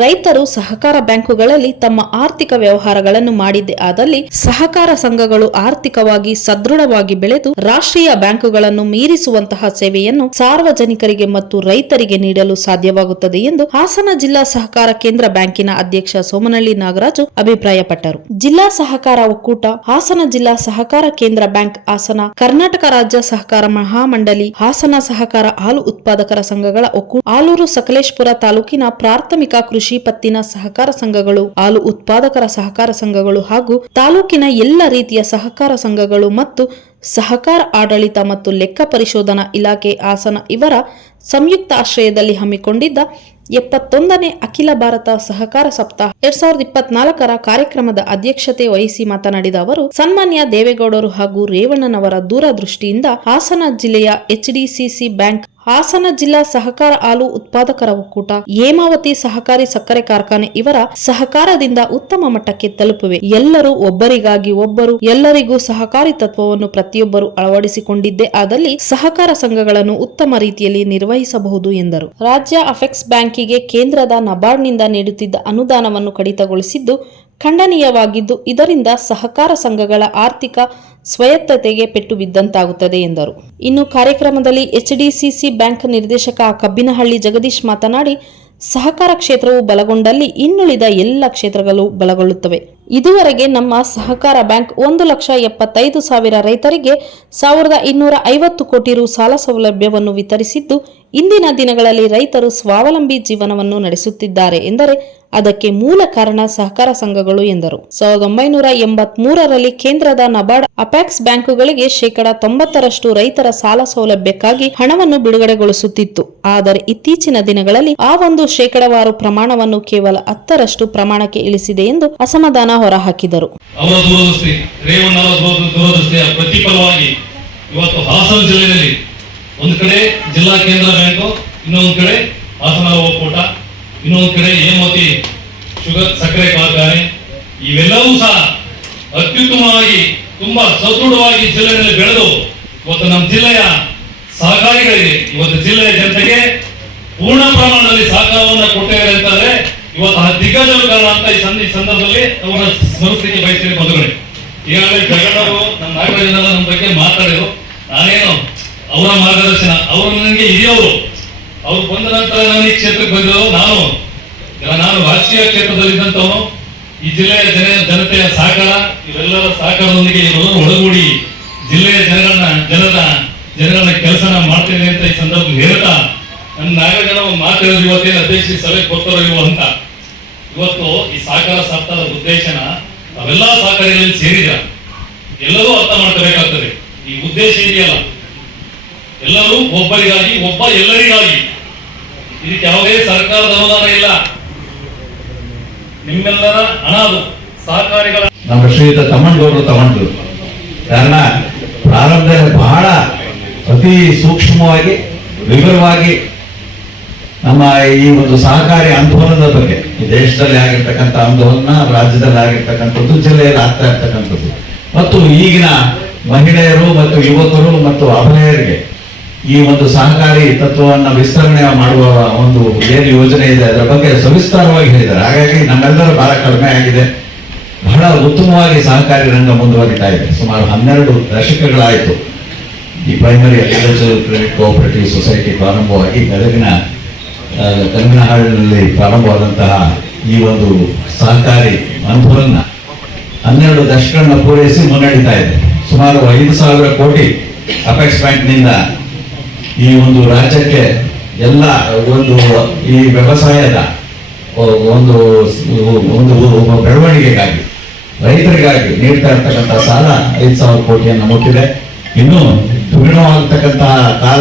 ರೈತರು ಸಹಕಾರ ಬ್ಯಾಂಕುಗಳಲ್ಲಿ ತಮ್ಮ ಆರ್ಥಿಕ ವ್ಯವಹಾರಗಳನ್ನು ಮಾಡಿದ್ದೇ ಆದಲ್ಲಿ ಸಹಕಾರ ಸಂಘಗಳು ಆರ್ಥಿಕವಾಗಿ ಸದೃಢವಾಗಿ ಬೆಳೆದು ರಾಷ್ಟ್ರೀಯ ಬ್ಯಾಂಕುಗಳನ್ನು ಮೀರಿಸುವಂತಹ ಸೇವೆಯನ್ನು ಸಾರ್ವಜನಿಕರಿಗೆ ಮತ್ತು ರೈತರಿಗೆ ನೀಡಲು ಸಾಧ್ಯವಾಗುತ್ತದೆ ಎಂದು ಹಾಸನ ಜಿಲ್ಲಾ ಸಹಕಾರ ಕೇಂದ್ರ ಬ್ಯಾಂಕಿನ ಅಧ್ಯಕ್ಷ ಸೋಮನಹಳ್ಳಿ ನಾಗರಾಜು ಅಭಿಪ್ರಾಯಪಟ್ಟರು. ಜಿಲ್ಲಾ ಸಹಕಾರ ಒಕ್ಕೂಟ, ಹಾಸನ ಜಿಲ್ಲಾ ಸಹಕಾರ ಕೇಂದ್ರ ಬ್ಯಾಂಕ್ ಹಾಸನ, ಕರ್ನಾಟಕ ರಾಜ್ಯ ಸಹಕಾರ ಮಹಾಮಂಡಳಿ, ಹಾಸನ ಸಹಕಾರ ಹಾಲು ಉತ್ಪಾದಕರ ಸಂಘಗಳ ಒಕ್ಕೂಟ, ಆಲೂರು ಸಕಲೇಶಪುರ ತಾಲೂಕಿನ ಪ್ರಾಥಮಿಕ ಕೃಷಿ ಪತ್ತಿನ ಸಹಕಾರ ಸಂಘಗಳು, ಹಾಲು ಉತ್ಪಾದಕರ ಸಹಕಾರ ಸಂಘಗಳು ಹಾಗೂ ತಾಲೂಕಿನ ಎಲ್ಲ ರೀತಿಯ ಸಹಕಾರ ಸಂಘಗಳು ಮತ್ತು ಸಹಕಾರ ಆಡಳಿತ ಮತ್ತು ಲೆಕ್ಕ ಪರಿಶೋಧನಾ ಇಲಾಖೆ ಹಾಸನ ಇವರ ಸಂಯುಕ್ತ ಆಶ್ರಯದಲ್ಲಿ ಹಮ್ಮಿಕೊಂಡಿದ್ದ 71ನೇ ಅಖಿಲ ಭಾರತ ಸಹಕಾರ ಸಪ್ತಾಹ 2024ರ ಕಾರ್ಯಕ್ರಮದ ಅಧ್ಯಕ್ಷತೆ ವಹಿಸಿ ಮಾತನಾಡಿದ ಅವರು, ಸನ್ಮಾನ್ಯ ದೇವೇಗೌಡರು ಹಾಗೂ ರೇವಣ್ಣನವರ ದೂರದೃಷ್ಟಿಯಿಂದ ಹಾಸನ ಜಿಲ್ಲೆಯ HDCC ಬ್ಯಾಂಕ್, ಹಾಸನ ಜಿಲ್ಲಾ ಸಹಕಾರ ಹಾಲು ಉತ್ಪಾದಕರ ಒಕ್ಕೂಟ, ಹೇಮಾವತಿ ಸಹಕಾರಿ ಸಕ್ಕರೆ ಕಾರ್ಖಾನೆ ಇವರ ಸಹಕಾರದಿಂದ ಉತ್ತಮ ಮಟ್ಟಕ್ಕೆ ತಲುಪಿವೆ. ಎಲ್ಲರೂ ಒಬ್ಬರಿಗಾಗಿ ಒಬ್ಬರು, ಎಲ್ಲರಿಗೂ ಸಹಕಾರಿ ತತ್ವವನ್ನು ಪ್ರತಿಯೊಬ್ಬರು ಅಳವಡಿಸಿಕೊಂಡಿದ್ದೇ ಆದಲ್ಲಿ ಸಹಕಾರ ಸಂಘಗಳನ್ನು ಉತ್ತಮ ರೀತಿಯಲ್ಲಿ ನಿರ್ವಹಿಸಬಹುದು ಎಂದರು. ರಾಜ್ಯ ಅಪೆಕ್ಸ್ ಬ್ಯಾಂಕಿಗೆ ಕೇಂದ್ರದ ನಬಾರ್ಡ್ನಿಂದ ನೀಡುತ್ತಿದ್ದ ಅನುದಾನವನ್ನು ಕಡಿತಗೊಳಿಸಿದ್ದು ಖಂಡನೀಯವಾಗಿದ್ದು, ಇದರಿಂದ ಸಹಕಾರ ಸಂಘಗಳ ಆರ್ಥಿಕ ಸ್ವಾಯತ್ತತೆಗೆ ಪೆಟ್ಟು ಬಿದ್ದಂತಾಗುತ್ತದೆ ಎಂದರು. ಇನ್ನು ಕಾರ್ಯಕ್ರಮದಲ್ಲಿ HDCC ಬ್ಯಾಂಕ್ ನಿರ್ದೇಶಕ ಕಬ್ಬಿನಹಳ್ಳಿ ಜಗದೀಶ್ ಮಾತನಾಡಿ, ಸಹಕಾರ ಕ್ಷೇತ್ರವು ಬಲಗೊಂಡಲ್ಲಿ ಇನ್ನುಳಿದ ಎಲ್ಲ ಕ್ಷೇತ್ರಗಳು ಬಲಗೊಳ್ಳುತ್ತವೆ. ಇದುವರೆಗೆ ನಮ್ಮ ಸಹಕಾರ ಬ್ಯಾಂಕ್ 1,75,000 ರೈತರಿಗೆ 1,250 ಕೋಟಿ ರು ಸಾಲ ಸೌಲಭ್ಯವನ್ನು ವಿತರಿಸಿದ್ದು, ಇಂದಿನ ದಿನಗಳಲ್ಲಿ ರೈತರು ಸ್ವಾವಲಂಬಿ ಜೀವನವನ್ನು ನಡೆಸುತ್ತಿದ್ದಾರೆ ಎಂದರೆ ಅದಕ್ಕೆ ಮೂಲ ಕಾರಣ ಸಹಕಾರ ಸಂಘಗಳು ಎಂದರು. 1983ರಲ್ಲಿ ಕೇಂದ್ರದ ನಬಾರ್ಡ್ ಅಪೆಕ್ಸ್ ಬ್ಯಾಂಕುಗಳಿಗೆ 90% ರೈತರ ಸಾಲ ಸೌಲಭ್ಯಕ್ಕಾಗಿ ಹಣವನ್ನು ಬಿಡುಗಡೆಗೊಳಿಸುತ್ತಿತ್ತು. ಆದರೆ ಇತ್ತೀಚಿನ ದಿನಗಳಲ್ಲಿ ಆ ಒಂದು ಶೇಕಡಾವಾರು ಪ್ರಮಾಣವನ್ನು ಕೇವಲ 10% ಪ್ರಮಾಣಕ್ಕೆ ಇಳಿಸಿದೆ ಎಂದು ಅಸಮಾಧಾನ ಹೊರಹಾಕಿದರು. ಅವರ ದೂರದೃಷ್ಟಿ, ರೇವಣ್ಣರ ದೂರದೃಷ್ಟಿಯ ಪ್ರತಿಫಲವಾಗಿ ಇವತ್ತು ಹಾಸನ ಜಿಲ್ಲೆಯಲ್ಲಿ ಒಂದು ಕಡೆ ಜಿಲ್ಲಾ ಕೇಂದ್ರ ಬ್ಯಾಂಕು, ಇನ್ನೊಂದು ಕಡೆ ಹಾಸನ ಒಕ್ಕೂಟ, ಇನ್ನೊಂದು ಕಡೆ ಹೇಮಾವತಿ ಶುಗರ್ ಸಕ್ಕರೆ ಕಾರ್ಖಾನೆ, ಇವೆಲ್ಲವೂ ಸಹ ಅತ್ಯುತ್ತಮವಾಗಿ ತುಂಬಾ ಸದೃಢವಾಗಿ ಜಿಲ್ಲೆಯಲ್ಲಿ ಬೆಳೆದು ಇವತ್ತು ನಮ್ಮ ಜಿಲ್ಲೆಯ ಸಹಕಾರಿಗಳಿಗೆ, ಇವತ್ತು ಜಿಲ್ಲೆಯ ಜನತೆಗೆ ಪೂರ್ಣ ಪ್ರಮಾಣದಲ್ಲಿ ಸಹಕಾರವನ್ನು ಕೊಟ್ಟಿದ್ದಾರೆ ಅಂತಂದ್ರೆ ಇವತ್ತು ಆ ದಿಗ್ಗಜರು ಕಾರಣ ಅಂತ ಈ ಸಂದರ್ಭದಲ್ಲಿ ಅವರ ಸ್ಮರಿಸಲಿಕ್ಕೆ ಬಯಸ್ತೀನಿ ಬಂಧುಗಳೇ. ಈಗಾಗಲೇ ಜಗಣ್ಣವರು ನಮ್ಮ ನಾಗರಾಜನೆಲ್ಲ ನಮ್ಮ ಬಗ್ಗೆ ಮಾತಾಡಿದ್ರು. ನಾನೇನು ಅವರ ಮಾರ್ಗದರ್ಶನ, ಅವರು ನನಗೆ ಹಿರಿಯವರು, ಅವ್ರು ಬಂದ ನಂತರ ನಾನು ಈ ಕ್ಷೇತ್ರಕ್ಕೆ ಬಂದಿರೋ, ನಾನು ರಾಜಕೀಯ ಕ್ಷೇತ್ರದಲ್ಲಿದ್ದಂಥವನು. ಈ ಜಿಲ್ಲೆಯ ಜನತೆಯ ಸಹಕಾರ, ಇವೆಲ್ಲರ ಸಹಕಾರದೊಂದಿಗೆ ಒಳಗೂಡಿ ಜಿಲ್ಲೆಯ ಜನಗಳನ್ನ ಕೆಲಸನ ಮಾಡ್ತೇನೆ ಅಂತ ಈ ಸಂದರ್ಭದಲ್ಲಿ ಹೇಳ್ತಾ, ನನ್ನ ನಾಗರಾಜನ ಒಂದು ಮಾತಾಡಿದ್ರು, ಇವತ್ತೇನು ಅಧ್ಯಕ್ಷ ಸಭೆಗೆ ಬರ್ತಾರೋ ಇಲ್ವೋ ಅಂತ. ಇವತ್ತು ಈ ಸಹಕಾರ ಸಪ್ತಾಹದ ಉದ್ದೇಶನ ಅವೆಲ್ಲ ಸಹಕಾರಿಗಳಲ್ಲಿ ಸೇರಿದ ಎಲ್ಲರೂ ಅರ್ಥ ಮಾಡ್ಕೋಬೇಕಾಗ್ತದೆ. ಈ ಉದ್ದೇಶ ಇದೆಯಲ್ಲ, ಎಲ್ಲರೂ ಒಬ್ಬರಿಗಾಗಿ, ಒಬ್ಬ ಎಲ್ಲರಿಗಾಗಿ. ಇದಕ್ಕೆ ಯಾವುದೇ ಸರ್ಕಾರದ ಅನುದಾನ ಇಲ್ಲ, ನಿಮ್ಮೆಲ್ಲರ ಹಣ ಅದು ಸಹಕಾರಿಗಳ. ನಮ್ಮ ಶ್ರೀಯುತ ತಮ್ಮಣ್ಣಗೌಡರು ತಗೊಂಡ್ರು. ಕಾರಣ ಪ್ರಾರಂಭದಲ್ಲಿ ಬಹಳ ಅತಿ ಸೂಕ್ಷ್ಮವಾಗಿ ವಿವರವಾಗಿ ನಮ್ಮ ಈ ಒಂದು ಸಹಕಾರಿ ಆಂದೋಲನದ ಬಗ್ಗೆ, ಈ ದೇಶದಲ್ಲಿ ಆಗಿರ್ತಕ್ಕಂಥ ಆಂದೋಲನ, ರಾಜ್ಯದಲ್ಲಿ ಆಗಿರ್ತಕ್ಕಂಥದ್ದು, ಜಿಲ್ಲೆಯಲ್ಲಿ ಆಗ್ತಾ ಇರ್ತಕ್ಕಂಥದ್ದು ಮತ್ತು ಈಗಿನ ಮಹಿಳೆಯರು ಮತ್ತು ಯುವಕರು ಮತ್ತು ಅಭಯರಿಗೆ ಈ ಒಂದು ಸಹಕಾರಿ ತತ್ವವನ್ನು ವಿಸ್ತರಣೆ ಮಾಡುವ ಒಂದು ಏನು ಯೋಜನೆ ಇದೆ ಅದರ ಬಗ್ಗೆ ಸವಿಸ್ತಾರವಾಗಿ ಹೇಳಿದ್ದಾರೆ. ಹಾಗಾಗಿ ನಮ್ಮೆಲ್ಲರೂ ಬಹಳ ಕಡಿಮೆ ಆಗಿದೆ. ಬಹಳ ಉತ್ತಮವಾಗಿ ಸಹಕಾರಿ ರಂಗ ಮುಂದುವರಿತಾ ಇದೆ. ಸುಮಾರು 12 ದಶಕಗಳಾಯಿತು ಈ primary agricultural credit cooperative society ಪ್ರಾರಂಭವಾಗಿ ಕಲ್ಲಿನಹಾಳಿನಲ್ಲಿ ಪ್ರಾರಂಭವಾದಂತಹ ಈ ಒಂದು ಸಹಕಾರಿ ಆಂದೋಲನ 12 ದಶಕಗಳನ್ನ ಪೂರೈಸಿ ಮುನ್ನಡೀತಾ ಇದೆ. ಸುಮಾರು 5,000 ಕೋಟಿ ಅಪೆಕ್ಸ್ ಬ್ಯಾಂಕ್ನಿಂದ ಈ ಒಂದು ರಾಜ್ಯಕ್ಕೆ ಎಲ್ಲ ಒಂದು ಈ ವ್ಯವಸಾಯದ ಒಂದು ಬೆಳವಣಿಗೆಗಾಗಿ, ರೈತರಿಗಾಗಿ ನೀಡ್ತಾ ಇರ್ತಕ್ಕಂಥ ಸಾಲ 5,000 ಕೋಟಿಯನ್ನು ಮುಟ್ಟಿದೆ. ಇನ್ನೂ ದ್ವಿಗುಣವಾಗತಕ್ಕಂತಹ ಕಾಲ